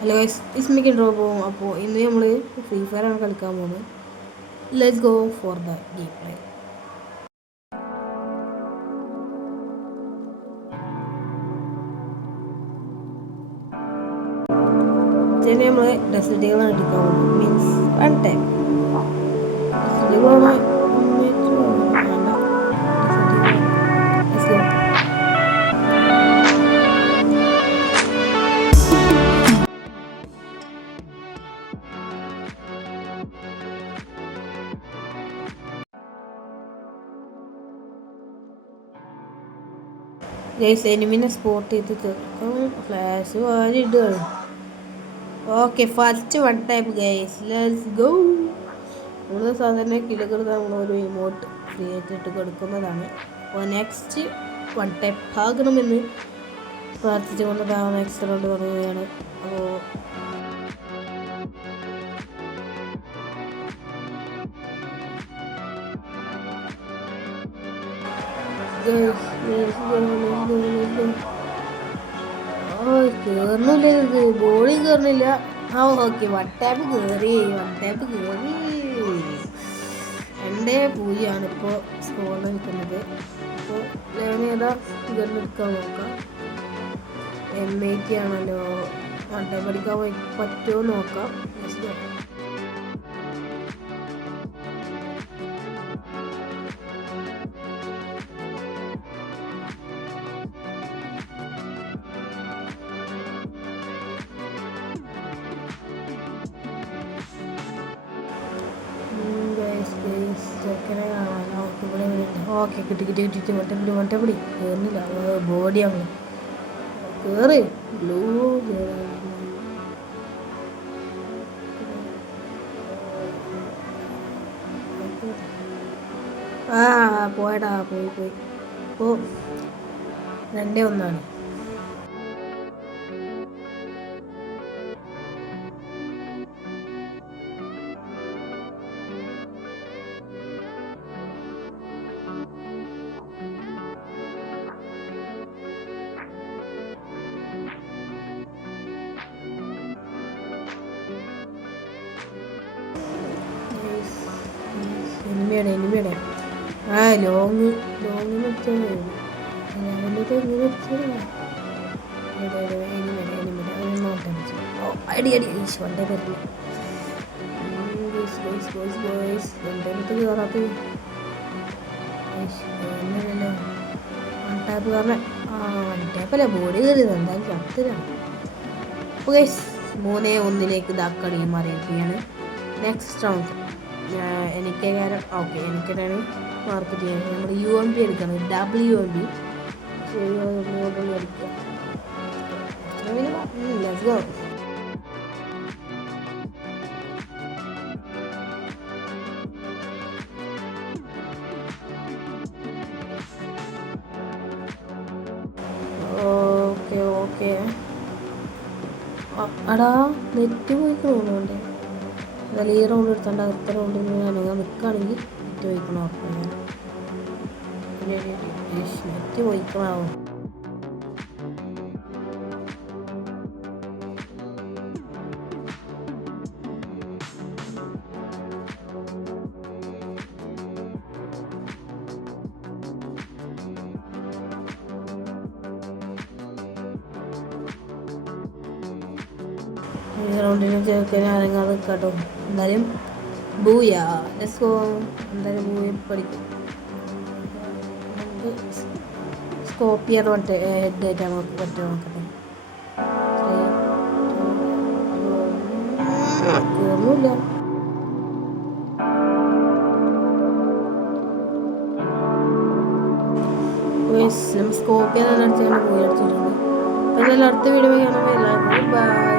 Hello guys, ഇസ്മിക്ക് draw പോകും. അപ്പോൾ ഇന്ന് നമ്മൾ ഫ്രീ ഫയർ ആണ് കളിക്കാൻ പോകുന്നത്. Let's go for the game play. ഇതിന് നമ്മൾ ഡെസർട്ടുകളാണ് എടുക്കാൻ പോകുന്നത്. മീൻസ് വൺ ടൈം ഡെസർട്ടുകളാണ്. Let's go. ഗൈസ്, എനിമിനെ സ്പോട്ട് ചെയ്ത് തീർക്കും. ഫ്ലാഷ് വാരി ഇടുകയാണ്. Okay, first one type guys, let's go. നമ്മൾ സാധാരണ കിലുകൾ നമ്മളൊരു ഇമോട്ട് ഫ്രീ ആയിട്ട് കൊടുക്കുന്നതാണ്. അപ്പോൾ നെക്സ്റ്റ് വൺ ടൈപ്പ് ആകണമെന്ന് പ്രാർത്ഥിച്ചുകൊണ്ട് നെക്സ്റ്റ് റൗണ്ട് തുടങ്ങുകയാണ്. അപ്പോൾ കേറുന്നില്ല, ഇത് ബോളി കേറുന്നില്ല. ആ ഓക്കെ, വൺ ടാപ്പ് കയറി. 2-0 ഇപ്പോൾ സ്കോറിൽ നിൽക്കുന്നത്. അപ്പോൾ ലെവൻ ഏതാ ഗണ്ണെടുക്കാൻ നോക്കാം. M80 ആണല്ലോ. വൺ ടാപ്പ് അടിക്കാൻ പറ്റുമോ നോക്കാം. ഓക്കെ, കിട്ടി വട്ടപ്പിടി കയറുന്നില്ല. ബോഡിയാണ് കയറി ബ്ലൂ. പോയടാ, പോയി. ഇപ്പോൾ 2-1. എനിമിയുടെ ലോങ് വെച്ചാൽ അടി വണ്ടേ പറ്റില്ല. കയറാത്ത വൺ ടാപ്പ് കാരണം വൺ ടാപ്പല്ല, ബോഡി കയറിയത് എന്തായാലും ചത്തിലാണ്. 3-1 ഇതാക്കളി മാറിയിരിക്കുകയാണ്. നെക്സ്റ്റ് റൗണ്ട് എനിക്ക് മാർക്ക് ചെയ്യാൻ നമ്മൾ UMP എടുക്കണം. WMP എടുക്കുക. Let's go. ഓക്കെ അടാ, നെറ്റ് പോയിക്കണോണ്ട് അതല്ല ഈ റൗണ്ട് എടുത്തോണ്ട് അടുത്ത റൗണ്ട് ഞാൻ നിൽക്കുകയാണെങ്കിൽ നെറ്റ് പോയിക്കണോ. നെറ്റ് പോയിക്കണാവും. ഈ റൗണ്ടിന് ചേർക്കാൻ ഇറങ്ങാതെ കേട്ടോ. എന്തായാലും ബൂയാ, ലെറ്റ്സ് ഗോ. എന്തായാലും ബൂയ പഠിക്കും. സ്കോപ്പിയർ പറഞ്ഞിട്ട് ഹെഡ് ആയിട്ട് നമുക്ക് പറ്റുമോ നോക്കട്ടെ. കേറുന്നില്ല. സ്കോപ്പിയർ അടിച്ചുകൊണ്ട് പോയി അടിച്ചിട്ടുണ്ട്. അപ്പോൾ എന്തായാലും അടുത്ത വീഡിയോ കാണുമ്പോൾ എല്ലാവർക്കും ബൈ.